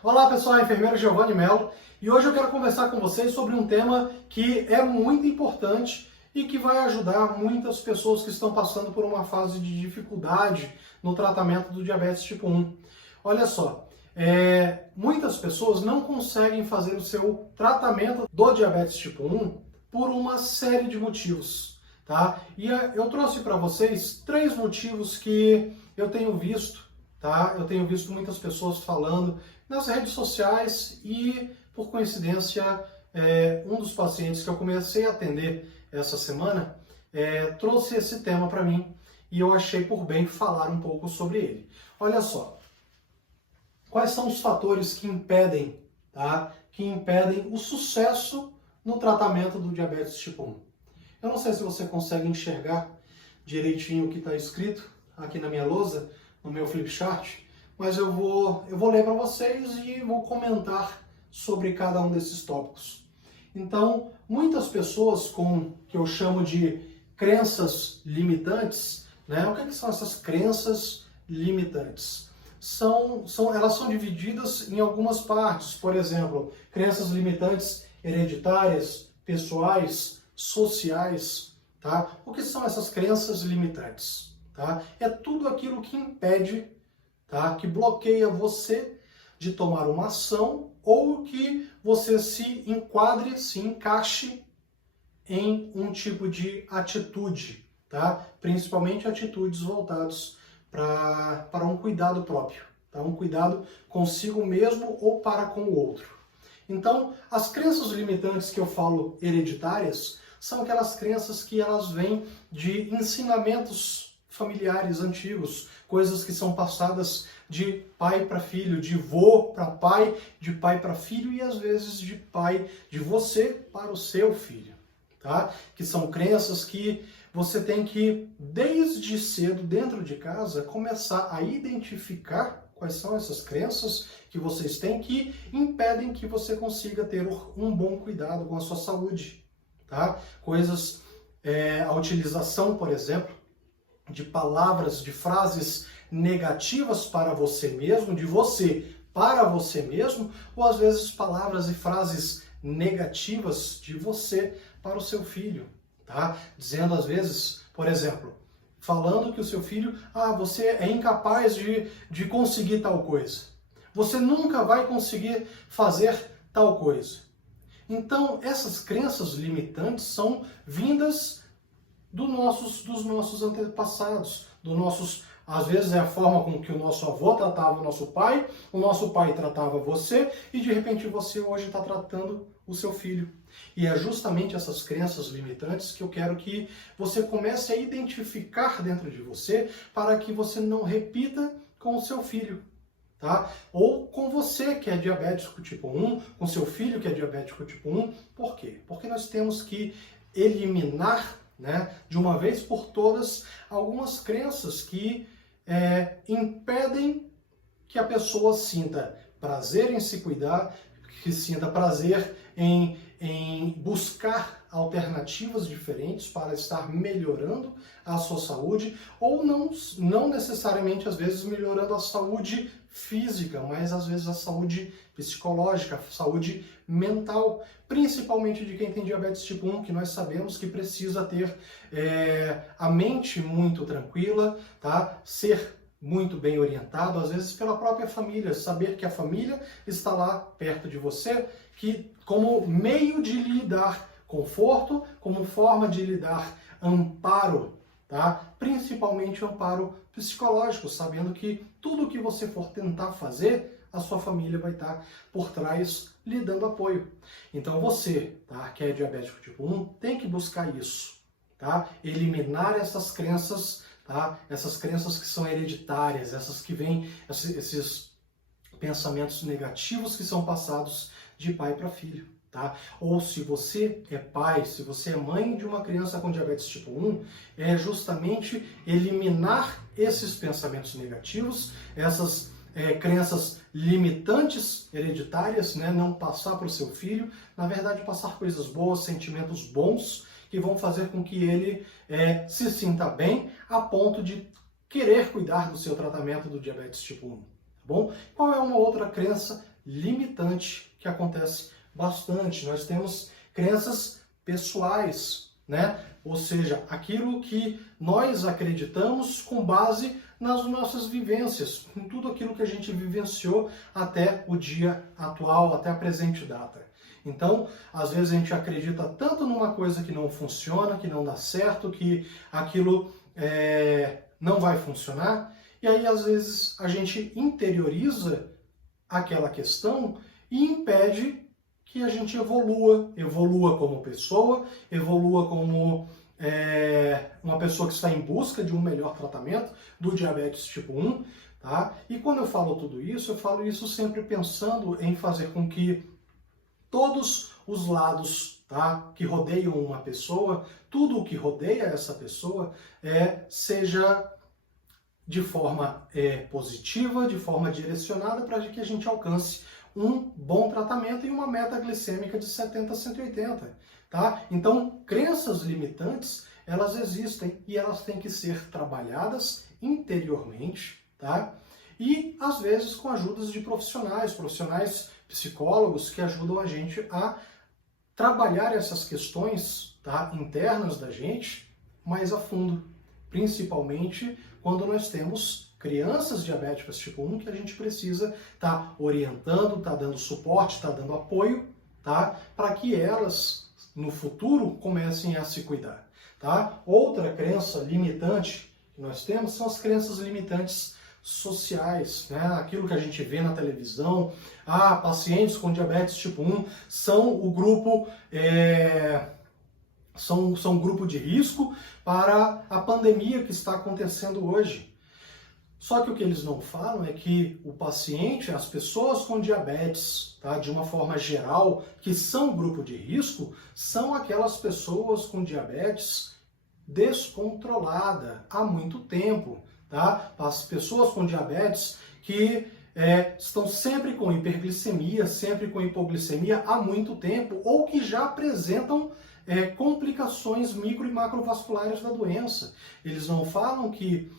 Olá pessoal, enfermeiro Giovanni Mello, e hoje eu quero conversar com vocês sobre um tema que é muito importante e que vai ajudar muitas pessoas que estão passando por uma fase de dificuldade no tratamento do diabetes tipo 1. Olha só, muitas pessoas não conseguem fazer o seu tratamento do diabetes tipo 1 por uma série de motivos, tá? E eu trouxe para vocês 3 motivos que eu tenho visto, tá? Eu tenho visto muitas pessoas falando nas redes sociais e, por coincidência, um dos pacientes que eu comecei a atender essa semana trouxe esse tema para mim e eu achei por bem falar um pouco sobre ele. Olha só, quais são os fatores que impedem, tá? Que impedem o sucesso no tratamento do diabetes tipo 1? Eu não sei se você consegue enxergar direitinho o que está escrito aqui na minha lousa, no meu flipchart, mas eu vou ler para vocês e vou comentar sobre cada um desses tópicos. Então, muitas pessoas com que eu chamo de crenças limitantes, né? O que são essas crenças limitantes? Elas são divididas em algumas partes, por exemplo, crenças limitantes hereditárias, pessoais, sociais, tá? O que são essas crenças limitantes? Tá? É tudo aquilo que impede, tá? Que bloqueia você de tomar uma ação ou que você se enquadre, se encaixe em um tipo de atitude, tá? Principalmente atitudes voltadas para um cuidado próprio, tá? Um cuidado consigo mesmo ou para com o outro. Então, as crenças limitantes que eu falo hereditárias são aquelas crenças que elas vêm de ensinamentos familiares antigos, coisas que são passadas de pai para filho, de vô para pai, de pai para filho e às vezes de pai de você para o seu filho, tá? Que são crenças que você tem que, desde cedo, dentro de casa, começar a identificar quais são essas crenças que vocês têm que impedem que você consiga ter um bom cuidado com a sua saúde, tá? Coisas, a utilização, por exemplo, de palavras, de frases negativas para você mesmo, de você para você mesmo, ou às vezes palavras e frases negativas de você para o seu filho, tá? Dizendo às vezes, por exemplo, falando que o seu filho, você é incapaz de conseguir tal coisa. Você nunca vai conseguir fazer tal coisa. Então, essas crenças limitantes são vindas dos nossos antepassados, às vezes é a forma com que o nosso avô tratava o nosso pai tratava você, e de repente você hoje está tratando o seu filho. E é justamente essas crenças limitantes que eu quero que você comece a identificar dentro de você, para que você não repita com o seu filho, tá? Ou com você que é diabético tipo 1, com seu filho que é diabético tipo 1. Por quê? Porque nós temos que eliminar, né, de uma vez por todas, algumas crenças que impedem que a pessoa sinta prazer em se cuidar, que sinta prazer em buscar alternativas diferentes para estar melhorando a sua saúde, ou não necessariamente, às vezes, melhorando a saúde física, mas às vezes a saúde psicológica, a saúde mental, principalmente de quem tem diabetes tipo 1, que nós sabemos que precisa ter a mente muito tranquila, tá? Ser muito bem orientado, às vezes pela própria família, saber que a família está lá perto de você, que como meio de lhe dar conforto, como forma de lhe dar amparo, tá? Principalmente amparo psicológico, sabendo que tudo que você for tentar fazer, a sua família vai estar por trás lhe dando apoio. Então você, tá, que é diabético tipo 1, tem que buscar isso, tá? Eliminar essas crenças, tá? Essas crenças que são hereditárias, essas que vêm, esses pensamentos negativos que são passados de pai para filho, tá? Ou se você é pai, se você é mãe de uma criança com diabetes tipo 1, é justamente eliminar esses pensamentos negativos, essas crenças limitantes hereditárias, né? Não passar para o seu filho, na verdade passar coisas boas, sentimentos bons, que vão fazer com que ele se sinta bem a ponto de querer cuidar do seu tratamento do diabetes tipo 1, tá bom? Qual é uma outra crença limitante que acontece bastante. Nós temos crenças pessoais, né? Ou seja, aquilo que nós acreditamos com base nas nossas vivências, em tudo aquilo que a gente vivenciou até o dia atual, até a presente data. Então, às vezes a gente acredita tanto numa coisa que não funciona, que não dá certo, que aquilo não vai funcionar, e aí às vezes a gente interioriza aquela questão e impede que a gente evolua como pessoa, evolua como uma pessoa que está em busca de um melhor tratamento do diabetes tipo 1, tá? E quando eu falo tudo isso, eu falo isso sempre pensando em fazer com que todos os lados, tá, que rodeiam uma pessoa, tudo o que rodeia essa pessoa, seja de forma positiva, de forma direcionada, para que a gente alcance um bom tratamento e uma meta glicêmica de 70 a 180, tá? Então, crenças limitantes, elas existem e elas têm que ser trabalhadas interiormente, tá? E, às vezes, com ajudas de profissionais psicólogos que ajudam a gente a trabalhar essas questões, tá, internas da gente mais a fundo, principalmente quando nós temos crianças diabéticas tipo 1 que a gente precisa estar orientando, dando suporte, dando apoio, tá, para que elas no futuro comecem a se cuidar, tá? Outra crença limitante que nós temos são as crenças limitantes sociais, né? Aquilo que a gente vê na televisão, pacientes com diabetes tipo 1 são o grupo são um grupo de risco para a pandemia que está acontecendo hoje. Só que o que eles não falam é que o paciente, as pessoas com diabetes, tá, de uma forma geral, que são grupo de risco, são aquelas pessoas com diabetes descontrolada há muito tempo, tá? As pessoas com diabetes que estão sempre com hiperglicemia, sempre com hipoglicemia há muito tempo, ou que já apresentam complicações micro e macrovasculares da doença. Eles não falam que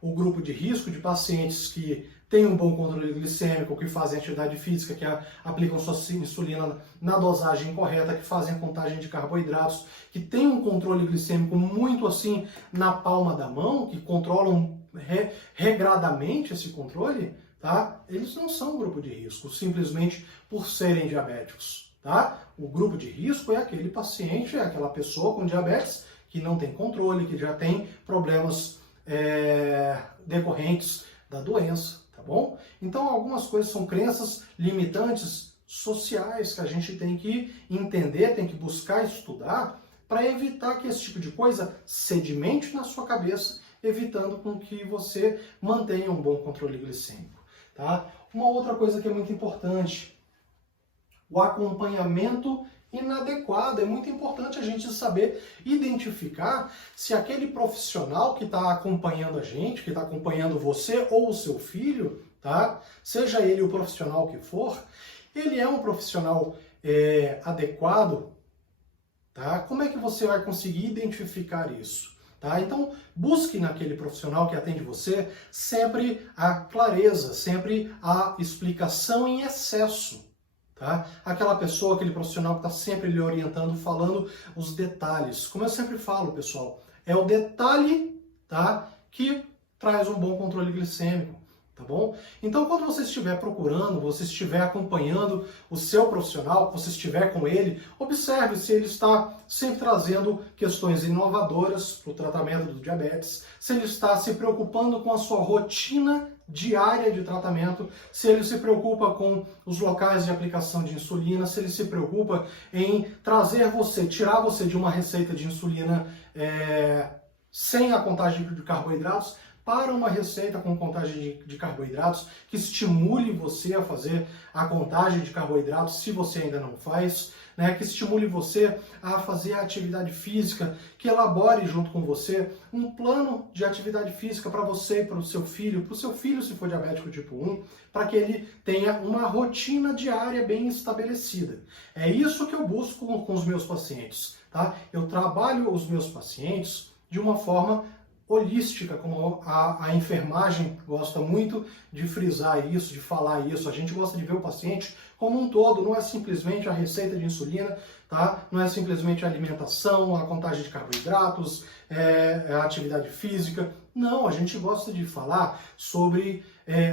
o grupo de risco de pacientes que têm um bom controle glicêmico, que fazem atividade física, que aplicam sua insulina na dosagem correta, que fazem a contagem de carboidratos, que têm um controle glicêmico muito assim na palma da mão, que controlam regradamente esse controle, tá? Eles não são grupo de risco, simplesmente por serem diabéticos, tá? O grupo de risco é aquele paciente, é aquela pessoa com diabetes que não tem controle, que já tem problemas decorrentes da doença, tá bom? Então, algumas coisas são crenças limitantes sociais que a gente tem que entender, tem que buscar estudar para evitar que esse tipo de coisa sedimente na sua cabeça, evitando com que você mantenha um bom controle glicêmico, tá? Uma outra coisa que é muito importante, o acompanhamento inadequado. É muito importante a gente saber identificar se aquele profissional que está acompanhando a gente, que está acompanhando você ou o seu filho, tá? Seja ele o profissional que for, ele é um profissional adequado, tá? Como é que você vai conseguir identificar isso? Tá? Então, busque naquele profissional que atende você sempre a clareza, sempre a explicação em excesso. Tá? Aquela pessoa, aquele profissional que está sempre lhe orientando, falando os detalhes. Como eu sempre falo, pessoal, é o detalhe, tá, que traz um bom controle glicêmico, tá bom? Então, quando você estiver procurando, você estiver acompanhando o seu profissional, você estiver com ele, observe se ele está sempre trazendo questões inovadoras para o tratamento do diabetes, se ele está se preocupando com a sua rotina diária de tratamento, se ele se preocupa com os locais de aplicação de insulina, se ele se preocupa em trazer você, tirar você de uma receita de insulina sem a contagem de carboidratos para uma receita com contagem de carboidratos que estimule você a fazer a contagem de carboidratos se você ainda não faz, né, que estimule você a fazer a atividade física, que elabore junto com você um plano de atividade física para você e para o seu filho se for diabético tipo 1, para que ele tenha uma rotina diária bem estabelecida. É isso que eu busco com os meus pacientes, tá? Eu trabalho os meus pacientes de uma forma holística, como a enfermagem gosta muito de frisar isso, de falar isso. A gente gosta de ver o paciente como um todo, não é simplesmente a receita de insulina, tá? Não é simplesmente a alimentação, a contagem de carboidratos, a atividade física. Não, a gente gosta de falar sobre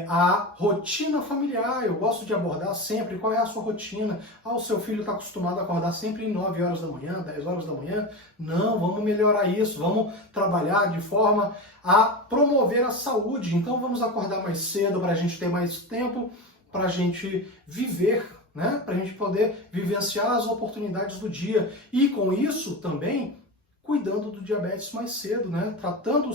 a rotina familiar. Eu gosto de abordar sempre qual é a sua rotina. O seu filho está acostumado a acordar sempre em 9 horas da manhã, 10 horas da manhã. Não, vamos melhorar isso, vamos trabalhar de forma a promover a saúde. Então vamos acordar mais cedo para a gente ter mais tempo, para a gente viver, né? Para a gente poder vivenciar as oportunidades do dia. E com isso também cuidando do diabetes mais cedo, né? Tratando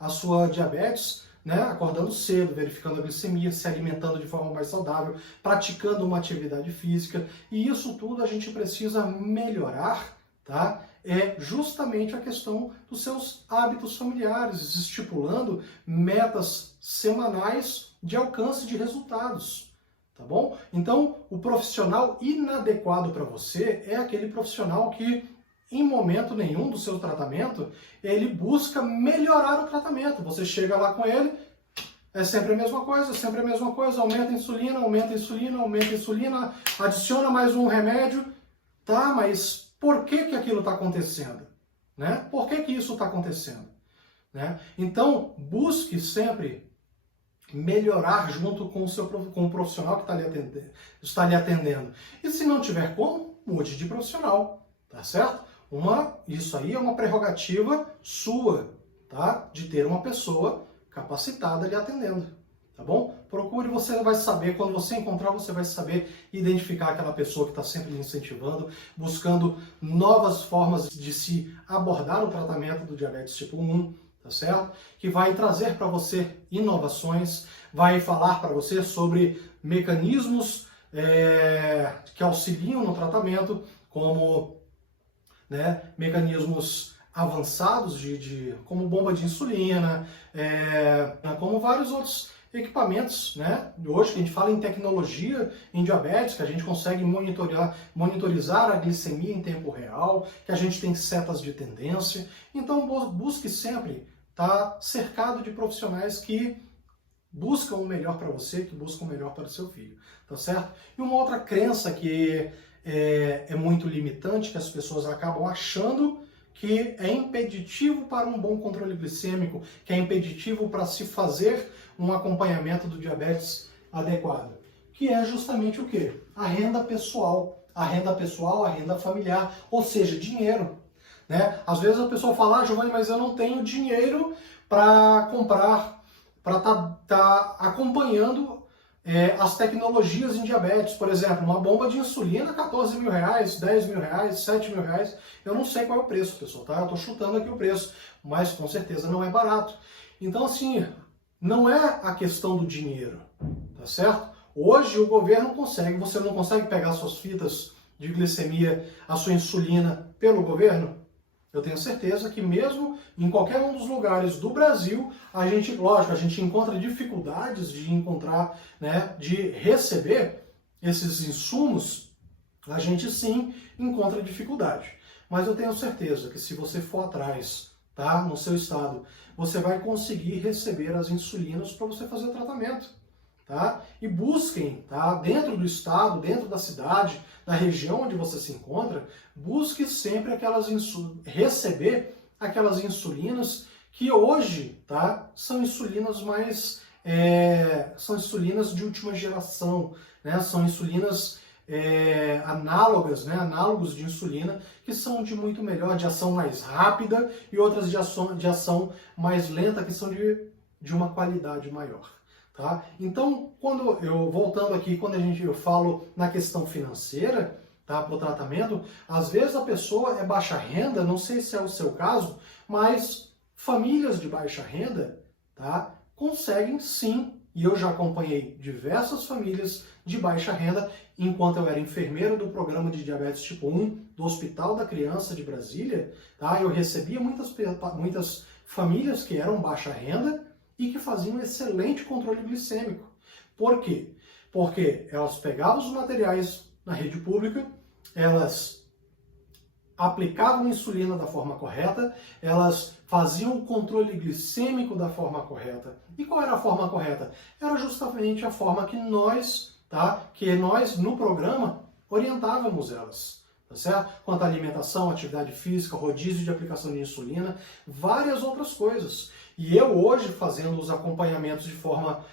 a sua diabetes, né? Acordando cedo, verificando a glicemia, se alimentando de forma mais saudável, praticando uma atividade física. E isso tudo a gente precisa melhorar, tá? É justamente a questão dos seus hábitos familiares, estipulando metas semanais de alcance de resultados, tá bom? Então, o profissional inadequado para você é aquele profissional que, em momento nenhum do seu tratamento, ele busca melhorar o tratamento. Você chega lá com ele, é sempre a mesma coisa, sempre a mesma coisa, aumenta a insulina, aumenta a insulina, aumenta a insulina, adiciona mais um remédio, tá? Mas por que aquilo está acontecendo? Né? Por que isso está acontecendo? Né? Então, busque sempre melhorar junto com o profissional que está lhe atendendo. E se não tiver como, mude de profissional, tá certo? Isso aí é uma prerrogativa sua, tá? De ter uma pessoa capacitada lhe atendendo, tá bom? Procure, você vai saber, quando você encontrar, você vai saber identificar aquela pessoa que está sempre lhe incentivando, buscando novas formas de se abordar o tratamento do diabetes tipo 1, tá certo? Que vai trazer para você inovações, vai falar para você sobre mecanismos que auxiliam no tratamento, como, né, mecanismos avançados como bomba de insulina, como vários outros equipamentos, né? Hoje que a gente fala em tecnologia em diabetes, que a gente consegue monitorizar a glicemia em tempo real, que a gente tem setas de tendência. Então busque sempre estar cercado de profissionais que buscam o melhor para você, que buscam o melhor para o seu filho, tá certo? E uma outra crença que é muito limitante, que as pessoas acabam achando que é impeditivo para um bom controle glicêmico, que é impeditivo para se fazer um acompanhamento do diabetes adequado, que é justamente o quê? A renda pessoal, a renda familiar, ou seja, dinheiro. Né? Às vezes a pessoa fala, Giovanni, mas eu não tenho dinheiro para comprar, para tá acompanhando as tecnologias em diabetes. Por exemplo, uma bomba de insulina, 14 mil reais, 10 mil reais, 7 mil reais. Eu não sei qual é o preço, pessoal, tá? Eu estou chutando aqui o preço, mas com certeza não é barato. Então, assim, não é a questão do dinheiro, tá certo? Hoje o governo consegue, você não consegue pegar suas fitas de glicemia, a sua insulina pelo governo? Eu tenho certeza que mesmo em qualquer um dos lugares do Brasil, a gente encontra dificuldades de encontrar, né, de receber esses insumos, a gente sim encontra dificuldade. Mas eu tenho certeza que se você for atrás, tá, no seu estado, você vai conseguir receber as insulinas para você fazer o tratamento. Tá? E busquem, tá? Dentro do estado, dentro da cidade, da região onde você se encontra, busque sempre receber aquelas insulinas que hoje, tá, são insulinas são insulinas de última geração, né? São insulinas análogas, né? Análogos de insulina que são de muito melhor, de ação mais rápida, e outras de ação mais lenta, que são de uma qualidade maior. Tá? Então, voltando aqui, quando eu falo na questão financeira, tá, para o tratamento, às vezes a pessoa é baixa renda, não sei se é o seu caso, mas famílias de baixa renda, tá, conseguem sim, e eu já acompanhei diversas famílias de baixa renda, enquanto eu era enfermeiro do programa de diabetes tipo 1 do Hospital da Criança de Brasília, tá, eu recebia muitas famílias que eram baixa renda, e que faziam um excelente controle glicêmico. Por quê? Porque elas pegavam os materiais na rede pública, elas aplicavam insulina da forma correta, elas faziam o controle glicêmico da forma correta. E qual era a forma correta? Era justamente a forma que nós no programa orientávamos elas, tá certo? Quanto à alimentação, atividade física, rodízio de aplicação de insulina, várias outras coisas. E eu hoje, fazendo os acompanhamentos de forma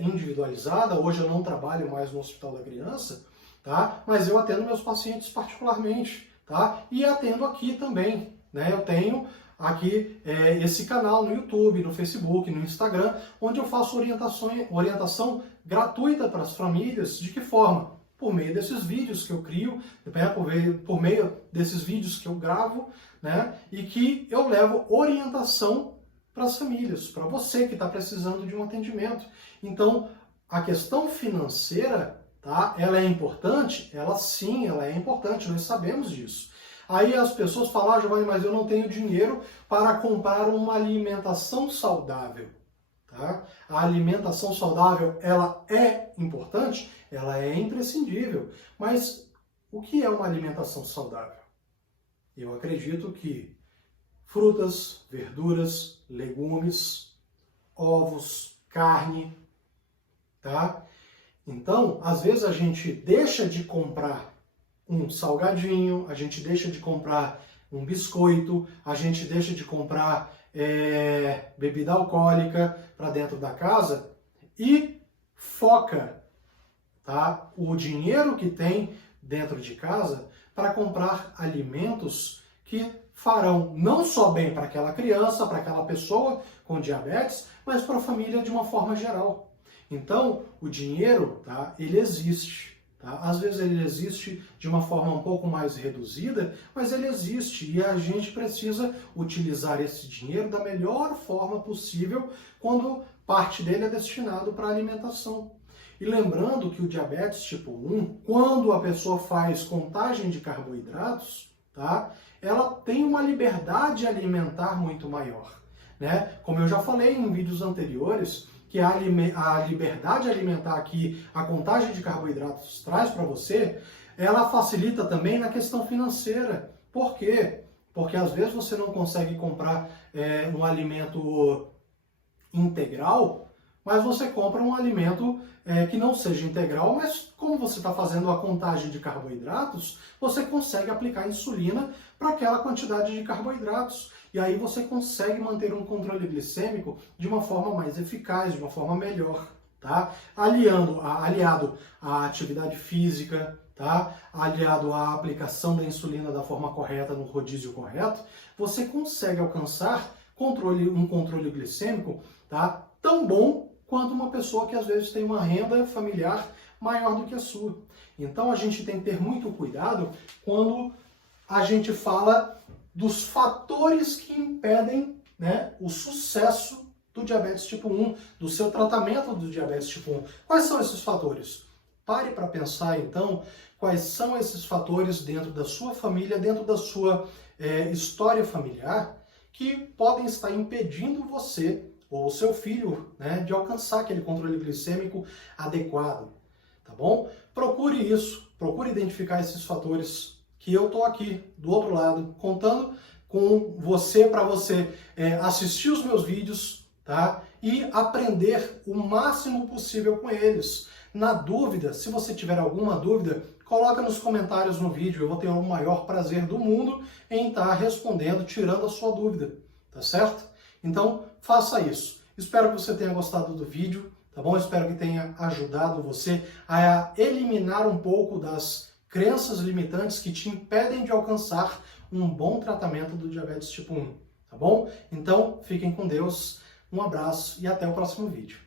individualizada, hoje eu não trabalho mais no Hospital da Criança, tá? Mas eu atendo meus pacientes particularmente, tá? E atendo aqui também, né? Eu tenho aqui esse canal no YouTube, no Facebook, no Instagram, onde eu faço orientação gratuita para as famílias. De que forma? Por meio desses vídeos que eu crio, por meio desses vídeos que eu gravo, né? E que eu levo orientação para as famílias, para você que está precisando de um atendimento. Então, a questão financeira, tá? Ela é importante? Ela sim, ela é importante, nós sabemos disso. Aí as pessoas falam, Giovanni, mas eu não tenho dinheiro para comprar uma alimentação saudável. Tá? A alimentação saudável, ela é importante? Ela é imprescindível. Mas o que é uma alimentação saudável? Eu acredito que frutas, verduras, legumes, ovos, carne, tá? Então, às vezes a gente deixa de comprar um salgadinho, a gente deixa de comprar um biscoito, a gente deixa de comprar bebida alcoólica para dentro da casa e foca, tá, o dinheiro que tem dentro de casa para comprar alimentos que farão não só bem para aquela criança, para aquela pessoa com diabetes, mas para a família de uma forma geral. Então, o dinheiro, tá, ele existe. Tá? Às vezes ele existe de uma forma um pouco mais reduzida, mas ele existe e a gente precisa utilizar esse dinheiro da melhor forma possível quando parte dele é destinado para alimentação. E lembrando que o diabetes tipo 1, quando a pessoa faz contagem de carboidratos, tá, ela tem uma liberdade alimentar muito maior, né? Como eu já falei em vídeos anteriores, que a liberdade alimentar que a contagem de carboidratos traz para você, ela facilita também na questão financeira. Por quê? Porque às vezes você não consegue comprar um alimento integral, mas você compra um alimento que não seja integral, mas como você está fazendo a contagem de carboidratos, você consegue aplicar insulina para aquela quantidade de carboidratos. E aí você consegue manter um controle glicêmico de uma forma mais eficaz, de uma forma melhor, tá? Aliado à atividade física, tá? Aliado à aplicação da insulina da forma correta, no rodízio correto, você consegue alcançar um controle glicêmico, tá, tão bom quanto uma pessoa que às vezes tem uma renda familiar maior do que a sua. Então a gente tem que ter muito cuidado quando a gente fala dos fatores que impedem, né, o sucesso do diabetes tipo 1, do seu tratamento do diabetes tipo 1. Quais são esses fatores? Pare para pensar, então, quais são esses fatores dentro da sua família, dentro da sua história familiar, que podem estar impedindo você ou o seu filho, né, de alcançar aquele controle glicêmico adequado, tá bom? Procure isso, procure identificar esses fatores que eu estou aqui do outro lado, contando com você para você assistir os meus vídeos, tá? E aprender o máximo possível com eles. Na dúvida, se você tiver alguma dúvida, coloca nos comentários no vídeo, eu vou ter o maior prazer do mundo em estar respondendo, tirando a sua dúvida, tá certo? Então, faça isso. Espero que você tenha gostado do vídeo, tá bom? Espero que tenha ajudado você a eliminar um pouco das crenças limitantes que te impedem de alcançar um bom tratamento do diabetes tipo 1, tá bom? Então, fiquem com Deus, um abraço e até o próximo vídeo.